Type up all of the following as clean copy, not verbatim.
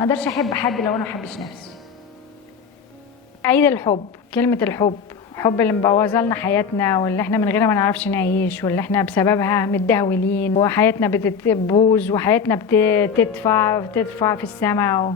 ما اقدرش احب حد لو انا ما بحبش نفسي. عيد الحب، كلمة الحب اللي مبوظه لنا حياتنا، واللي احنا من غيرها ما نعرفش نعيش، واللي احنا بسببها متدهولين، وحياتنا بتبوظ، وحياتنا بتدفع في السماء.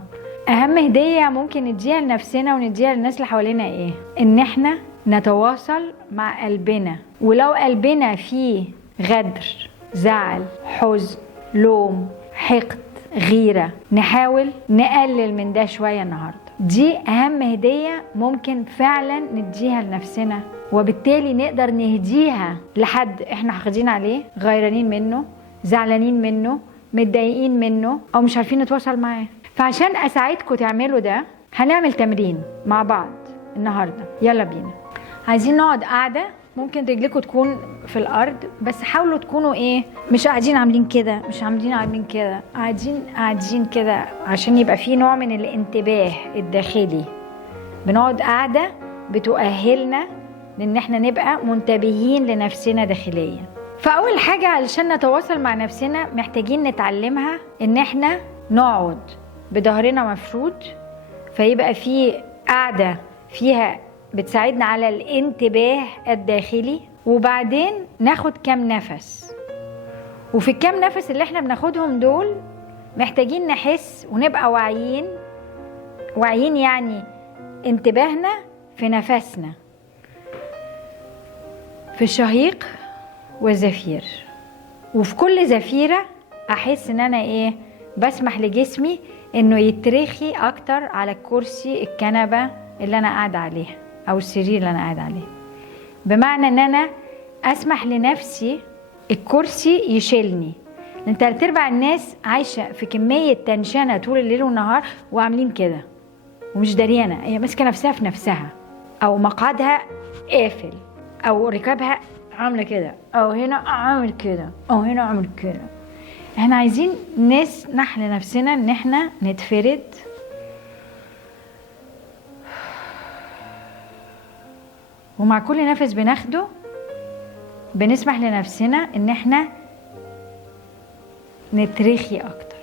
اهم هدية ممكن نديها لنفسنا ونديها للناس اللي حوالينا ايه؟ ان احنا نتواصل مع قلبنا، ولو قلبنا فيه غدر، زعل، حزن، لوم، حقد، غيرة، نحاول نقلل من ده شوية النهاردة. دي أهم هدية ممكن فعلا نديها لنفسنا، وبالتالي نقدر نهديها لحد احنا حاقدين عليه، غيرانين منه، زعلانين منه، متضايقين منه، أو مش عارفين نتواصل معاه. فعشان أساعدكم تعملوا ده هنعمل تمرين مع بعض النهاردة. يلا بينا. عايزين نقعد قاعدة، ممكن رجلكم تكون في الارض، بس حاولوا تكونوا ايه، مش قاعدين عاملين كده، مش عاملين كده، قاعدين كده، عشان يبقى فيه نوع من الانتباه الداخلي. بنقعد قاعدة بتؤهلنا لان احنا نبقى منتبهين لنفسنا داخليا. فاول حاجة علشان نتواصل مع نفسنا محتاجين نتعلمها ان احنا نقعد بظهرنا مفرود، فيبقى فيه قاعدة فيها بتساعدنا على الانتباه الداخلي. وبعدين ناخد كام نفس، وفي الكام نفس اللي احنا بناخدهم دول محتاجين نحس ونبقى واعيين يعني انتباهنا في نفسنا، في الشهيق والزفير. وفي كل زفيرة احس ان انا ايه، بسمح لجسمي انه يترخي اكتر على الكرسي، الكنبة اللي انا قاعدة عليها، او السرير اللي انا قاعدة عليه. بمعنى ان انا اسمح لنفسي الكرسي يشيلني. انت تلات ارباع الناس عايشة في كمية تنشنة طول الليل والنهار وعاملين كده ومش داريانة، هي ماسكة نفسها في نفسها، او مقعدها قافل، او ركابها عاملة كده، او هنا عامل كده، او هنا عامل كده. احنا عايزين نسمح لنفسنا ان احنا نتفرد، ومع كل نفس بناخده بنسمح لنفسنا ان احنا نترخي اكتر.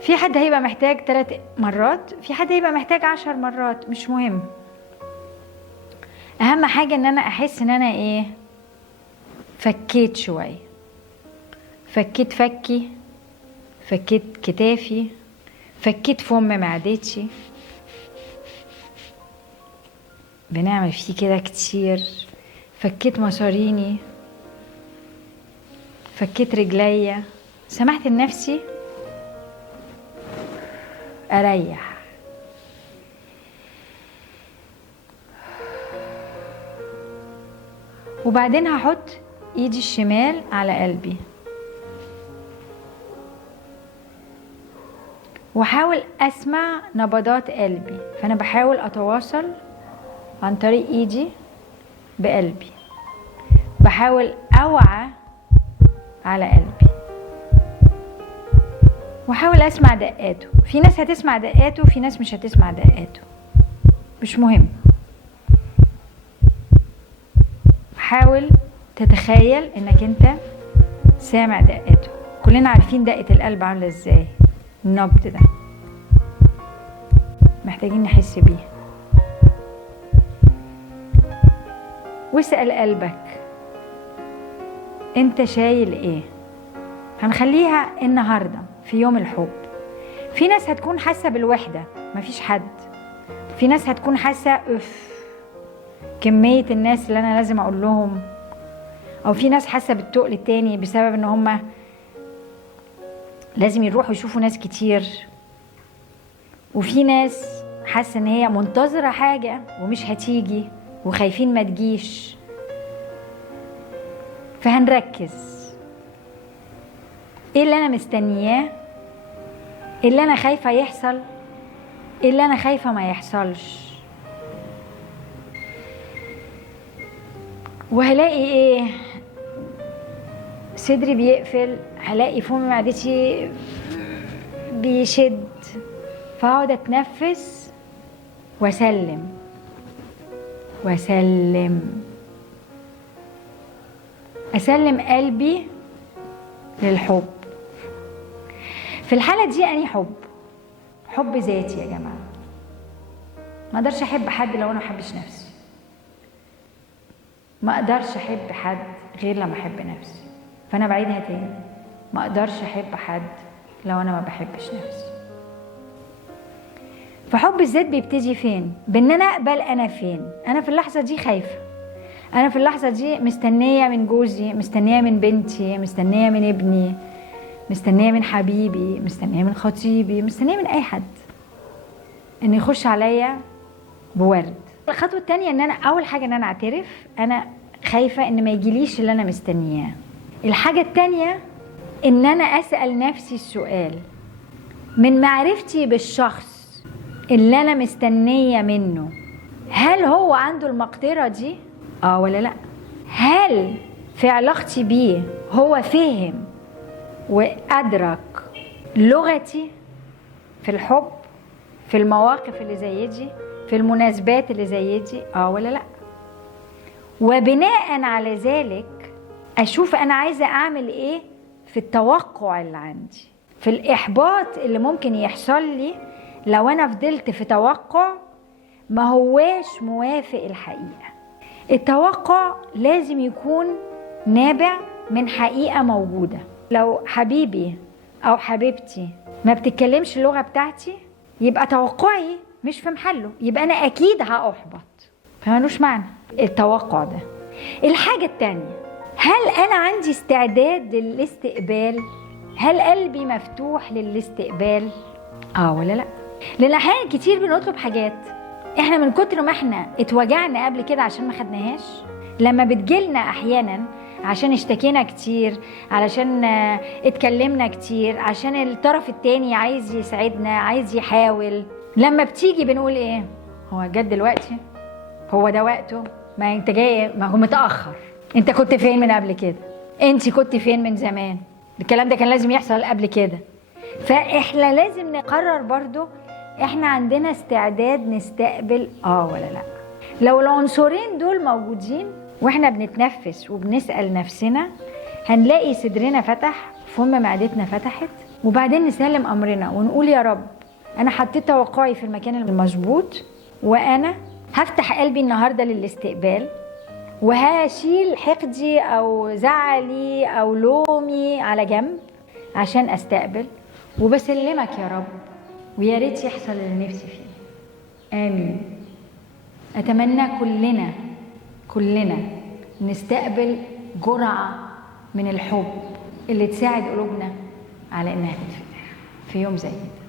في حد هيبقى محتاج 3 مرات، في حد هيبقى محتاج 10 مرات، مش مهم. اهم حاجة ان انا احس ان انا ايه، فكيت شوية، فكيت فكي، فكيت كتافي، فكيت فم معدتي. بنعمل فيه كده كتير. فكيت مصاريني، فكيت رجليا، سمحت لنفسي اريح. وبعدين هحط ايدي الشمال على قلبي، وحاول اسمع نبضات قلبي. فانا بحاول اتواصل عن طريق ايدي بقلبي، بحاول اوعى على قلبي، وحاول اسمع دقاته. في ناس هتسمع دقاته وفي ناس مش هتسمع دقاته، مش مهم. حاول تتخيل انك انت سامع دقاته. كلنا عارفين دقة القلب عاملة ازاي، النبض ده محتاجين نحس بيه. واسأل قلبك انت شايل ايه. هنخليها النهاردة في يوم الحب. في ناس هتكون حاسة بالوحدة، مفيش حد. في ناس هتكون حاسة كمية الناس اللي انا لازم اقول لهم، او في ناس حاسة بالتقل التاني بسبب ان هم لازم يروحوا يشوفوا ناس كتير. وفي ناس حاسة ان هي منتظرة حاجة ومش هتيجي وخايفين ما تجيش. فهنركز ايه اللي انا مستنياه، ايه اللي انا خايفة يحصل، ايه اللي انا خايفة ما يحصلش. وهلاقي ايه، صدري بيقفل، هلاقي فم معدتي بيشد، فاقعد اتنفس واسلم اسلم قلبي للحب. في الحالة دي أني حب ذاتي يا جماعة. ما اقدرش احب حد لو انا ما احبش نفسي. ما اقدرش احب حد غير لما احب نفسي. فانا بعيدها تاني، ما اقدرش احب حد لو انا ما بحبش نفسي. فحب الذات بيبتدي فين؟ بان انا اقبل انا فين. انا في اللحظة دي خايفة، انا في اللحظة دي مستنية من جوزي، مستنية من بنتي، مستنية من ابني، مستنية من حبيبي، مستنية من خطيبي، مستنية من اي حد ان يخش عليا بورد. الخطوة التانية ان انا اول حاجة ان انا اعترف انا خايفة ان ما يجيليش اللي انا مستنياه. الحاجة التانية ان انا اسأل نفسي السؤال من معرفتي بالشخص اللي انا مستنية منه، هل هو عنده المقدرة دي؟ ولا لا؟ هل في علاقتي بيه هو فهم وادرك لغتي في الحب، في المواقف اللي زي دي، في المناسبات اللي زي دي، ولا لا؟ وبناء على ذلك اشوف انا عايزه اعمل ايه في التوقع اللي عندي، في الاحباط اللي ممكن يحصل لي لو انا فضلت في توقع ما هواش موافق الحقيقه. التوقع لازم يكون نابع من حقيقه موجوده. لو حبيبي او حبيبتي ما بتتكلمش اللغه بتاعتي يبقى توقعي مش في محله، يبقى انا اكيد هاحبط، فمالوش معنى التوقع ده. الحاجة التانية، هل انا عندي استعداد للاستقبال؟ هل قلبي مفتوح للاستقبال؟ ولا لا؟ لان احيانا كتير بنطلب حاجات احنا من كتر ما احنا اتوجعنا قبل كده عشان ما خدناهاش، لما بتجيلنا احيانا عشان اشتكينا كتير، علشان اتكلمنا كتير، عشان الطرف التاني عايز يساعدنا، عايز يحاول، لما بتيجي بنقول ايه؟ هو جد دلوقتي؟ هو ده وقته؟ ما انت جاي، ما هو متأخر، انت كنت فين من قبل كده؟ انت كنت فين من زمان؟ الكلام ده كان لازم يحصل قبل كده. فاحنا لازم نقرر برضو احنا عندنا استعداد نستقبل ولا لا. لو العنصرين دول موجودين واحنا بنتنفس وبنسأل نفسنا هنلاقي صدرنا فتح، فم معدتنا فتحت، وبعدين نسلم امرنا ونقول يا رب انا حطيت توقعي في المكان المظبوط، وانا هفتح قلبي النهارده للاستقبال، وهشيل حقدي او زعلي او لومي على جنب عشان استقبل، وبسلمك يا رب، ويا ريت يحصل اللي نفسي فيه. امين. اتمنى كلنا نستقبل جرعه من الحب اللي تساعد قلوبنا على انها تتفتح في يوم زي ده.